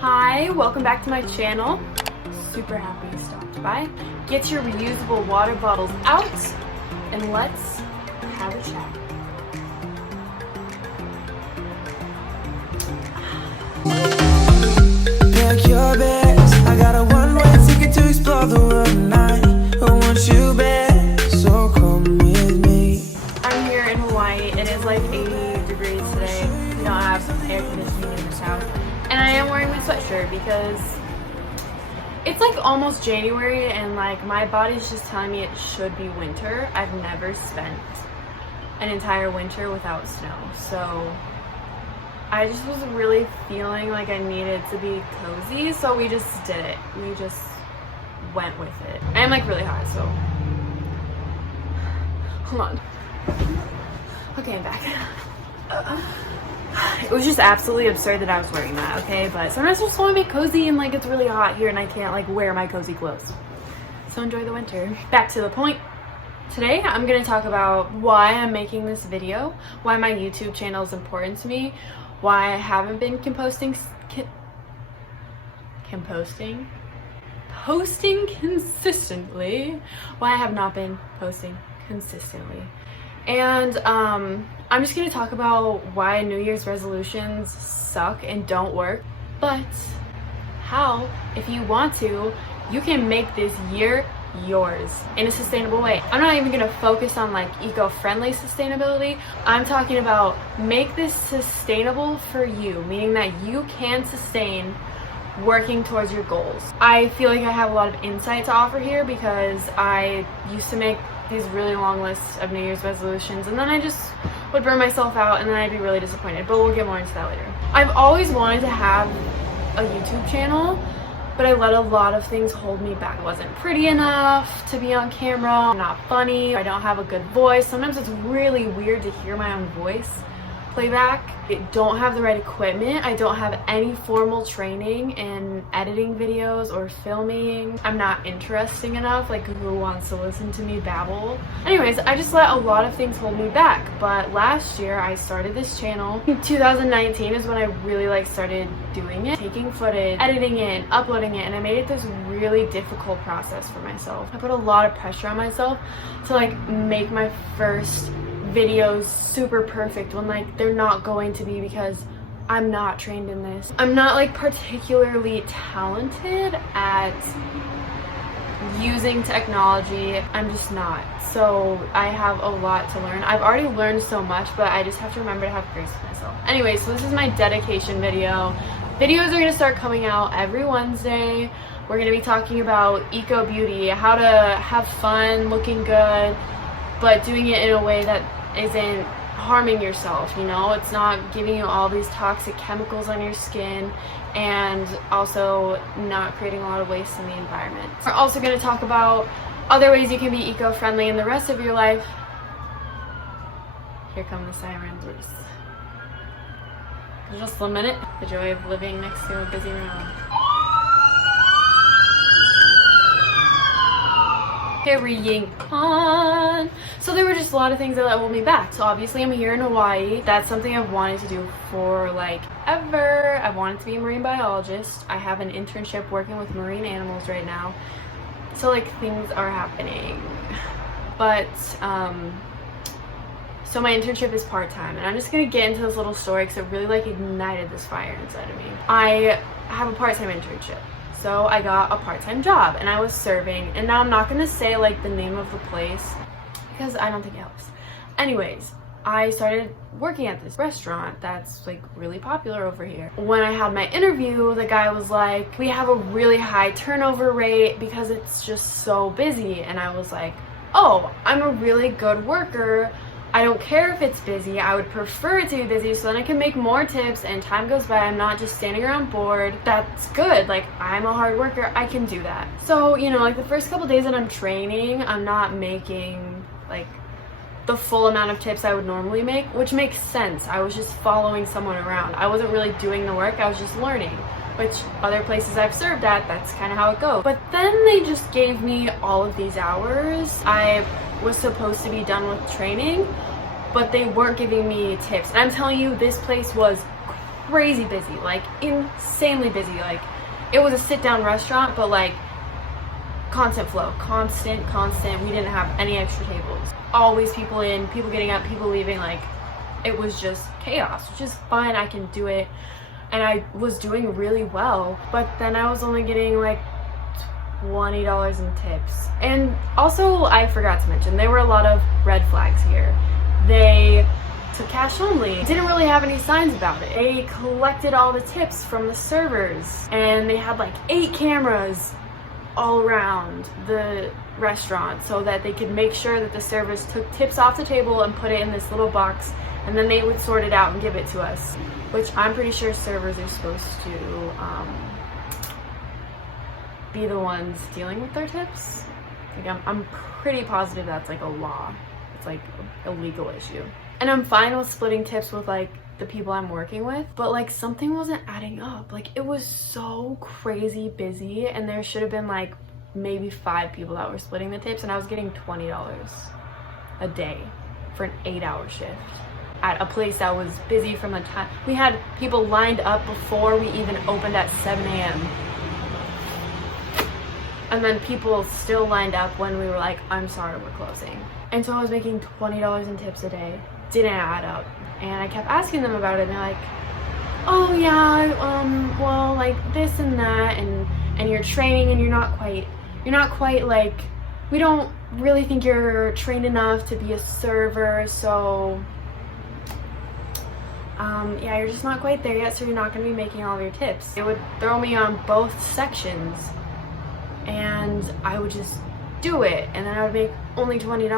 Hi, welcome back to my channel. Super happy you stopped by. Get your reusable water bottles out and let's have a chat. Pack your bags. I got a one-way ticket to explore the world tonight. I want you back, so come with me. I'm here in Hawaii. It is like 80 degrees today. We don't have air conditioning in this house. And I am wearing my sweatshirt because it's like almost January and like my body's just telling me it should be winter. I've never spent an entire winter without snow. So I just was really feeling like I needed to be cozy, so we just did it. We just went with it. I'm like really hot, so hold on. Okay, I'm back. It was just absolutely absurd that I was wearing that, okay? But sometimes I just want to be cozy and like it's really hot here and I can't like wear my cozy clothes. So enjoy the winter. Back to the point. Today I'm going to talk about why I'm making this video, why my YouTube channel is important to me, why I haven't been posting consistently, why I have not been posting consistently. And I'm just going to talk about why New Year's resolutions suck and don't work, but how, if you want to, you can make this year yours in a sustainable way. I'm not even going to focus on like eco-friendly sustainability. I'm talking about make this sustainable for you, meaning that you can sustain working towards your goals. I feel like I have a lot of insight to offer here because I used to make these really long lists of New Year's resolutions and then I just would burn myself out and then I'd be really disappointed, but we'll get more into that later. I've always wanted to have a YouTube channel, but I let a lot of things hold me back. I wasn't pretty enough to be on camera, I'm not funny, I don't have a good voice. Sometimes it's really weird to hear my own voice playback. I don't have the right equipment. I don't have any formal training in editing videos or filming. I'm not interesting enough. Like, who wants to listen to me babble? Anyways, I just let a lot of things hold me back. But last year I started this channel. 2019 is when I really like started doing it, taking footage, editing it, uploading it, and I made it this really difficult process for myself. I put a lot of pressure on myself to like make my first videos super perfect when like they're not going to be because I'm not trained in this. I'm not like particularly talented at using technology. I'm just not. So I have a lot to learn. I've already learned so much, but I just have to remember to have grace with myself. Anyway, so this is my dedication video. Videos are gonna start coming out every Wednesday. We're gonna be talking about eco beauty, how to have fun, looking good, but doing it in a way that isn't harming yourself, you know? It's not giving you all these toxic chemicals on your skin and also not creating a lot of waste in the environment. We're also going to talk about other ways you can be eco-friendly in the rest of your life. Here come the sirens. Just a minute. The joy of living next to a busy road. Carrying on. So there were just a lot of things that hold me back. So obviously I'm here in Hawaii. That's something I've wanted to do for like ever. I wanted to be a marine biologist. I have an internship working with marine animals right now. So like things are happening. But so my internship is part-time and I'm just gonna get into this little story because it really like ignited this fire inside of me. I have a part-time internship. So I got a part-time job and I was serving, and now I'm not gonna say like the name of the place because I don't think it helps. Anyways, I started working at this restaurant that's like really popular over here. When I had my interview, the guy was like, we have a really high turnover rate because it's just so busy. And I was like, oh, I'm a really good worker. I don't care if it's busy. I would prefer it to be busy so then I can make more tips and time goes by. I'm not just standing around bored. That's good. Like, I'm a hard worker. I can do that. So, you know, like the first couple days that I'm training, I'm not making like the full amount of tips I would normally make, which makes sense. I was just following someone around. I wasn't really doing the work. I was just learning, which other places I've served at, that's kind of how it goes. But then they just gave me all of these hours. I was supposed to be done with training, but they weren't giving me tips. And I'm telling you, this place was crazy busy, like insanely busy. Like it was a sit-down restaurant, but like constant flow, constant. We didn't have any extra tables. Always people in, people getting up, people leaving. Like it was just chaos, which is fine. I can do it. And I was doing really well, but then I was only getting like $20 in tips. And also, I forgot to mention, there were a lot of red flags here. They took cash only, didn't really have any signs about it. They collected all the tips from the servers, and they had like 8 cameras all around the restaurant so that they could make sure that the servers took tips off the table and put it in this little box, and then they would sort it out and give it to us, which I'm pretty sure servers are supposed to be the ones dealing with their tips. Like I'm pretty positive that's like a law. It's like a legal issue. And I'm fine with splitting tips with like the people I'm working with, but like something wasn't adding up. Like it was so crazy busy, and there should have been like maybe 5 people that were splitting the tips, and I was getting $20 a day for an 8-hour shift at a place that was busy from the time we had people lined up before we even opened at 7 a.m. And then people still lined up when we were like, I'm sorry, we're closing. And so I was making $20 in tips a day. Didn't add up. And I kept asking them about it, and they're like, oh yeah, well, like this and that, and you're training and you're not quite like, we don't really think you're trained enough to be a server, so yeah, you're just not quite there yet, so you're not going to be making all of your tips. It would throw me on both sections, and I would just do it, and then I would make only $20,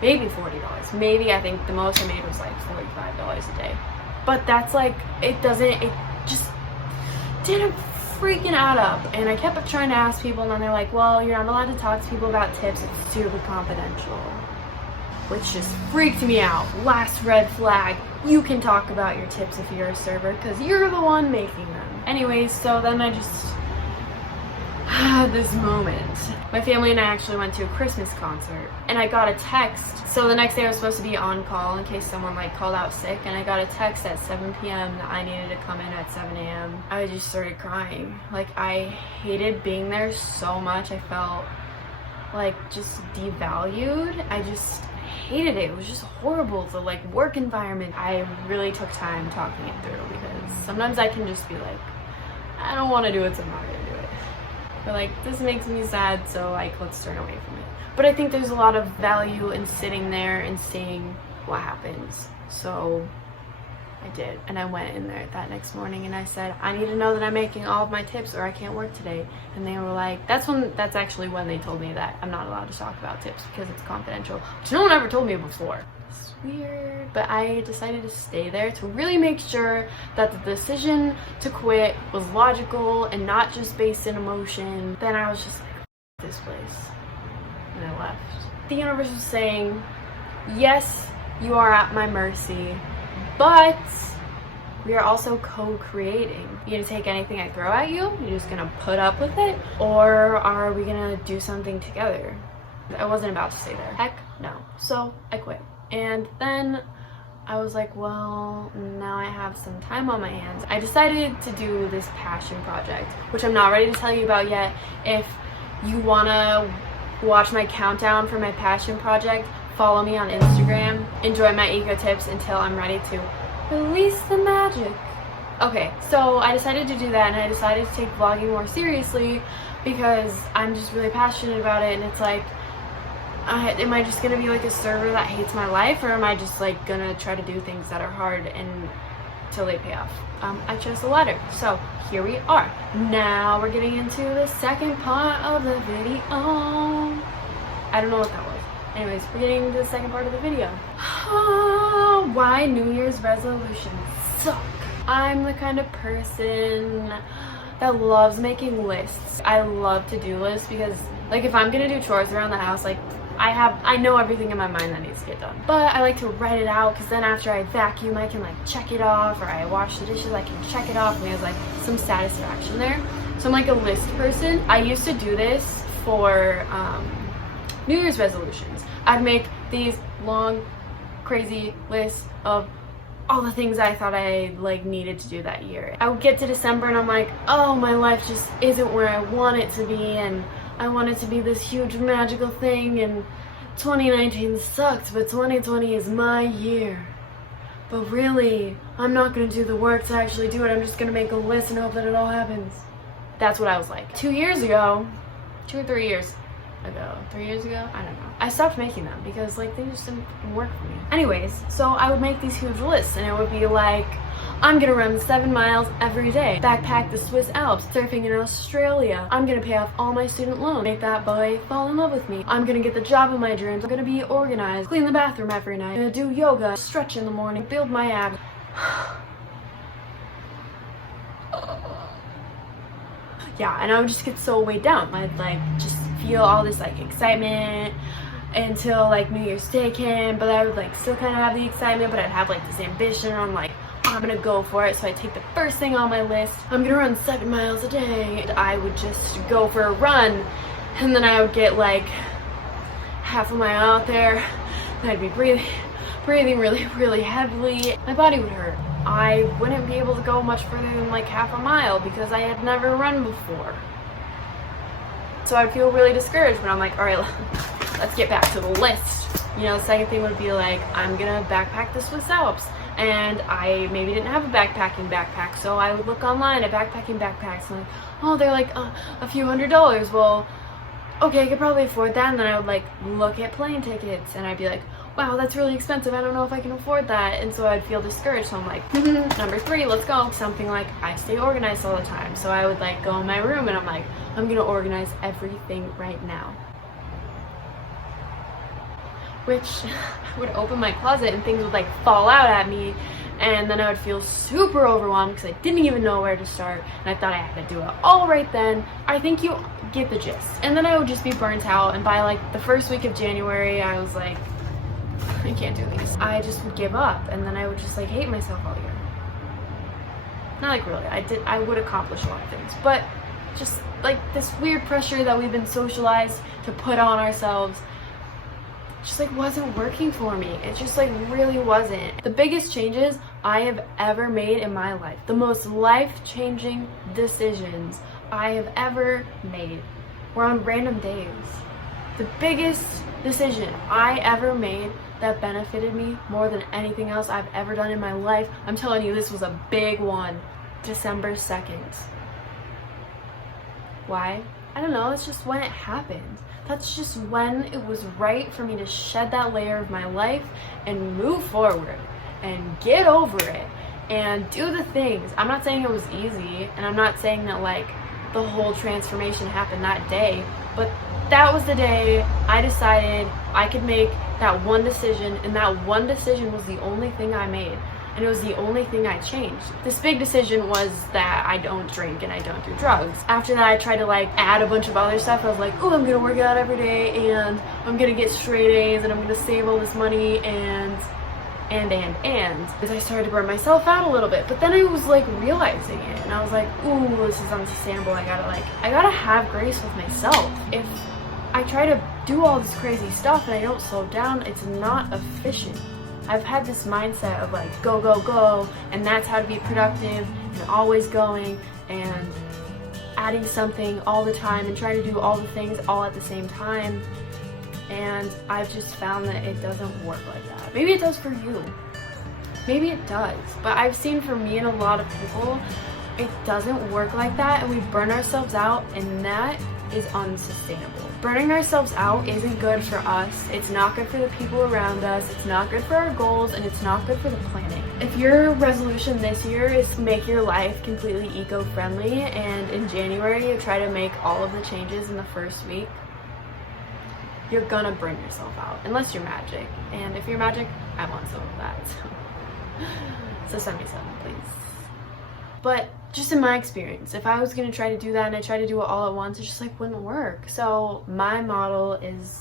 maybe $40. Maybe I think the most I made was like $45 a day. But that's like, it just didn't freaking add up. And I kept trying to ask people, and then they're like, well, you're not allowed to talk to people about tips, it's super confidential. Which just freaked me out. Last red flag, you can talk about your tips if you're a server, because you're the one making them. Anyways, so then I just had this moment. My family and I actually went to a Christmas concert, and I got a text. So the next day I was supposed to be on call in case someone like called out sick, and I got a text at 7 p.m. that I needed to come in at 7 a.m. I just started crying. Like, I hated being there so much. I felt like just devalued. I just hated it. It was just horrible. The like work environment. I really took time talking it through, because sometimes I can just be like, I don't want to do it, so I'm not gonna do it. But like, this makes me sad, so like, let's turn away from it. But I think there's a lot of value in sitting there and seeing what happens. So I did, and I went in there that next morning and I said, I need to know that I'm making all of my tips or I can't work today. And they were like, that's actually when they told me that I'm not allowed to talk about tips because it's confidential, which no one ever told me before. It's weird, but I decided to stay there to really make sure that the decision to quit was logical and not just based in emotion. Then I was just like, F this place, and I left. The universe was saying, yes, you are at my mercy, but we are also co-creating. You gonna take anything I throw at you? You're just gonna put up with it? Or are we gonna do something together? I wasn't about to stay there. Heck no. So I quit. And then I was like, well, now I have some time on my hands. I decided to do this passion project, which I'm not ready to tell you about yet. If you wanna watch my countdown for my passion project, follow me on Instagram. Enjoy my eco tips until I'm ready to release the magic. Okay, so I decided to do that, and I decided to take vlogging more seriously because I'm just really passionate about it. And it's like, am I just gonna be like a server that hates my life, or am I just like gonna try to do things that are hard and till they pay off? I chose the latter, so here we are. Now we're getting into the second part of the video. I don't know what that was. Anyways, we're getting into the second part of the video. Why New Year's resolutions suck. I'm the kind of person that loves making lists. I love to-do lists because, like, if I'm gonna do chores around the house, like, I know everything in my mind that needs to get done. But I like to write it out, because then after I vacuum, I can like check it off, or I wash the dishes, I can check it off, and there's like some satisfaction there. So I'm like a list person. I used to do this for New Year's resolutions. I'd make these long, crazy lists of all the things I thought I like needed to do that year. I would get to December and I'm like, oh, my life just isn't where I want it to be, and I want it to be this huge magical thing, and 2019 sucked, but 2020 is my year. But really, I'm not gonna do the work to actually do it. I'm just gonna make a list and hope that it all happens. That's what I was like. 2 years ago, 2 or 3 years ago, 3 years ago, I don't know, I stopped making them because like they just didn't work for me. Anyways, so I would make these huge lists, and it would be like, I'm gonna run 7 miles every day, backpack the Swiss Alps, surfing in Australia, I'm gonna pay off all my student loans, make that boy fall in love with me, I'm gonna get the job of my dreams, I'm gonna be organized, clean the bathroom every night, I'm gonna do yoga, stretch in the morning, build my abs. Yeah, and I would just get so weighed down. I'd like just feel all this like excitement until like New Year's Day came, but I would like still kind of have the excitement, but I'd have like this ambition. I'm like, I'm gonna go for it. So I take the first thing on my list. I'm gonna run 7 miles a day. I would just go for a run, and then I would get like half a mile out there, and I'd be breathing really, really heavily. My body would hurt. I wouldn't be able to go much further than like half a mile because I had never run before. So I'd feel really discouraged, but I'm like, all right, let's get back to the list. You know, the second thing would be like, I'm gonna backpack the Swiss Alps. And I maybe didn't have a backpack, so I would look online at backpacking backpacks and like, oh, they're like a few $100s. Well, okay, I could probably afford that. And then I would like look at plane tickets and I'd be like, wow, that's really expensive. I don't know if I can afford that. And so I'd feel discouraged. So I'm like, number 3, let's go. Something like I stay organized all the time. So I would like go in my room and I'm like, I'm gonna organize everything right now. Which I would open my closet and things would like fall out at me, and then I would feel super overwhelmed because I didn't even know where to start, and I thought I had to do it all right then. I think you get the gist. And then I would just be burnt out, and by like the first week of January I was like, I can't do these. I just would give up, and then I would just like hate myself all year. Not like really, I would accomplish a lot of things, but just like this weird pressure that we've been socialized to put on ourselves just like wasn't working for me. It just like really wasn't. The biggest changes I have ever made in my life, the most life-changing decisions I have ever made were on random days. The biggest decision I ever made that benefited me more than anything else I've ever done in my life, I'm telling you, this was a big one. December 2nd. Why? I don't know, it's just when it happened. That's just when it was right for me to shed that layer of my life and move forward and get over it and do the things. I'm not saying it was easy, and I'm not saying that like the whole transformation happened that day, but that was the day I decided I could make that one decision, and that one decision was the only thing I made. And it was the only thing I changed. This big decision was that I don't drink and I don't do drugs. After that, I tried to like add a bunch of other stuff. I was like, oh, I'm gonna work out every day, and I'm gonna get straight A's, and I'm gonna save all this money, and as I started to burn myself out a little bit. But then I was like realizing it, and I was like, ooh, this is unsustainable. I gotta have grace with myself. If I try to do all this crazy stuff and I don't slow down, it's not efficient. I've had this mindset of like go, go, go, and that's how to be productive, and always going and adding something all the time and trying to do all the things all at the same time. And I've just found that it doesn't work like that. Maybe it does for you. Maybe it does. But I've seen for me and a lot of people, it doesn't work like that, and we burn ourselves out, and that is unsustainable. Burning ourselves out isn't good for us. It's not good for the people around us. It's not good for our goals, and it's not good for the planet. If your resolution this year is to make your life completely eco-friendly, and in January you try to make all of the changes in the first week, you're gonna burn yourself out. Unless you're magic. And if you're magic, I want some of that. So send me some, please. But just in my experience, if I was gonna try to do that and I try to do it all at once, it just like wouldn't work. So my model is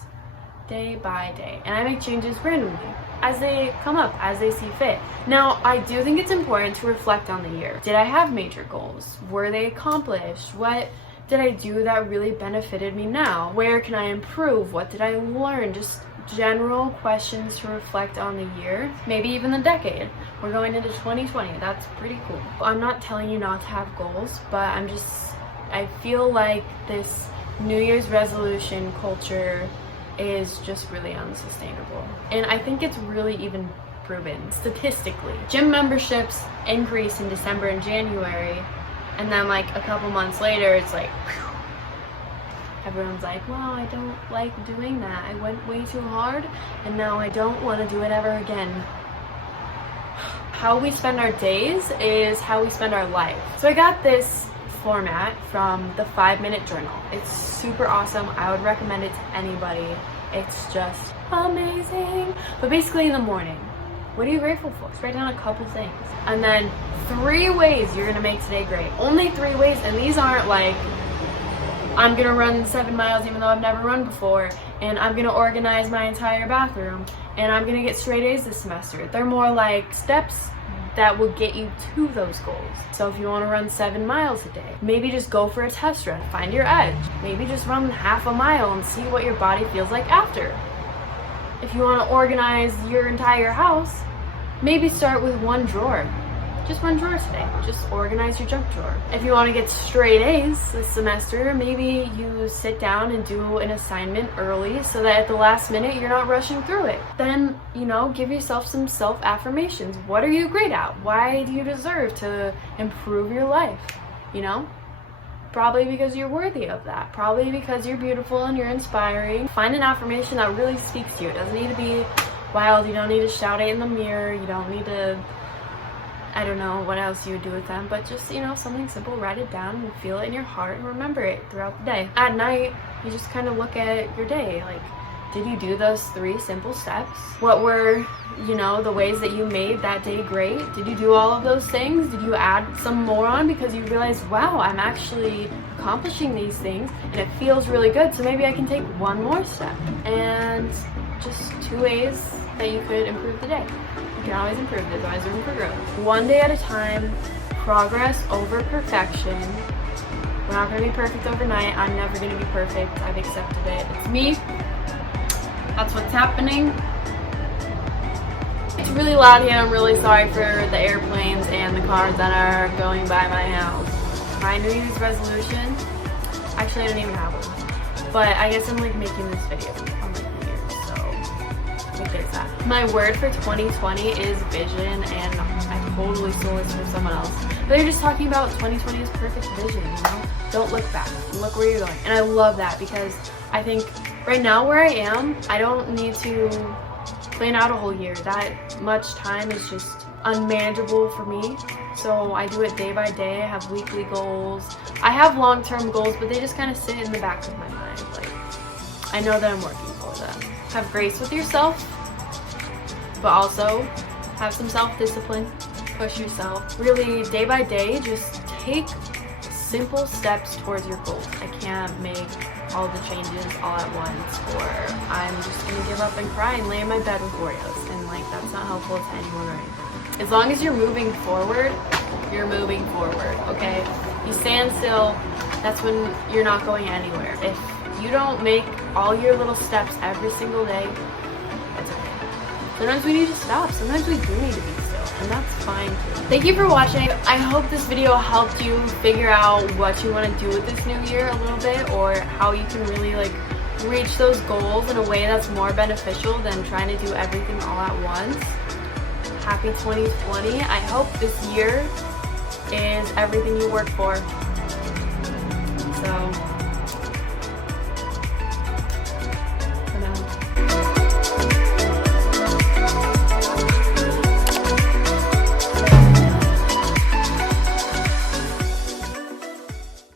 day by day, and I make changes randomly as they come up, as they see fit. Now, I do think it's important to reflect on the year. Did I have major goals? Were they accomplished? What did I do that really benefited me now? Where can I improve? What did I learn? Just general questions to reflect on the year, maybe even the decade. We're going into 2020. That's pretty cool. I'm not telling you not to have goals, but I feel like this New Year's resolution culture is just really unsustainable. And I think it's really even proven statistically. Gym memberships increase in December and January, and then like a couple months later, it's like, whew, everyone's like, well, I don't like doing that. I went way too hard, and now I don't want to do it ever again. How we spend our days is how we spend our life. So I got this format from the 5-Minute Journal. It's super awesome. I would recommend it to anybody. It's just amazing. But basically in the morning, what are you grateful for? Just write down a couple things. And then 3 ways you're gonna make today great. Only 3 ways, and these aren't like, I'm gonna run 7 miles even though I've never run before, and I'm gonna organize my entire bathroom, and I'm gonna get straight A's this semester. They're more like steps that will get you to those goals. So if you want to run 7 miles a day, maybe just go for a test run, find your edge. Maybe just run half a mile and see what your body feels like after. If you want to organize your entire house, maybe start with 1 drawer. Just 1 drawer today. Just organize your junk drawer. If you want to get straight A's this semester, maybe you sit down and do an assignment early so that at the last minute you're not rushing through it. Then, you know, give yourself some self-affirmations. What are you great at? Why do you deserve to improve your life? You know? Probably because you're worthy of that. Probably because you're beautiful and you're inspiring. Find an affirmation that really speaks to you. It doesn't need to be wild. You don't need to shout it in the mirror. You don't need to, I don't know what else you would do with them, but just, you know, something simple. Write it down and feel it in your heart and remember it throughout the day. At night, you just kind of look at your day. Like, did you do those 3 simple steps? What were, you know, the ways that you made that day great? Did you do all of those things? Did you add some more on because you realized, wow, I'm actually accomplishing these things and it feels really good, so maybe I can take 1 more step. And just 2 ways that you could improve the day. You can always improve. There's always room for growth. 1 day at a time, progress over perfection. We're not going to be perfect overnight. I'm never going to be perfect. I've accepted it. It's me. That's what's happening. It's really loud here. I'm really sorry for the airplanes and the cars that are going by my house. My New Year's resolution, actually I don't even have one, but I guess I'm like making this video on like New Year's, so like there's that. My word for 2020 is vision, and I totally stole this from someone else. But they're just talking about 2020 is perfect vision, you know? Don't look back, look where you're going. And I love that because I think right now where I am, I don't need to plan out a whole year. That much time is just unmanageable for me. So I do it day by day. I have weekly goals. I have long-term goals, but they just kind of sit in the back of my mind. Like, I know that I'm working for them. Have grace with yourself, but also have some self-discipline. Push yourself. Really, day by day, just take simple steps towards your goals. I can't make all the changes all at once, or I'm just gonna give up and cry and lay in my bed with Oreos, and like that's not helpful to anyone or anything. As long as you're moving forward, you're moving forward, okay? You stand still, that's when you're not going anywhere. If you don't make all your little steps every single day, that's okay. Sometimes we need to stop, sometimes we do need to be still, and that's fine too. Thank you for watching. I hope this video helped you figure out what you want to do with this new year a little bit, or how you can really like reach those goals in a way that's more beneficial than trying to do everything all at once. Happy 2020. I hope this year is everything you work for. So